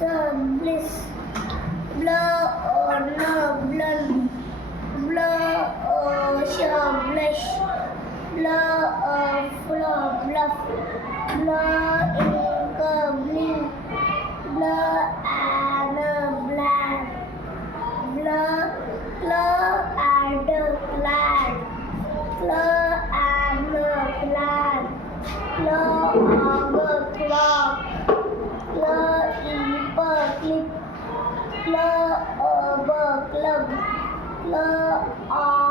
bliss, honor, blush, bluff, blink, glad, glad, glad, clock, clip, club,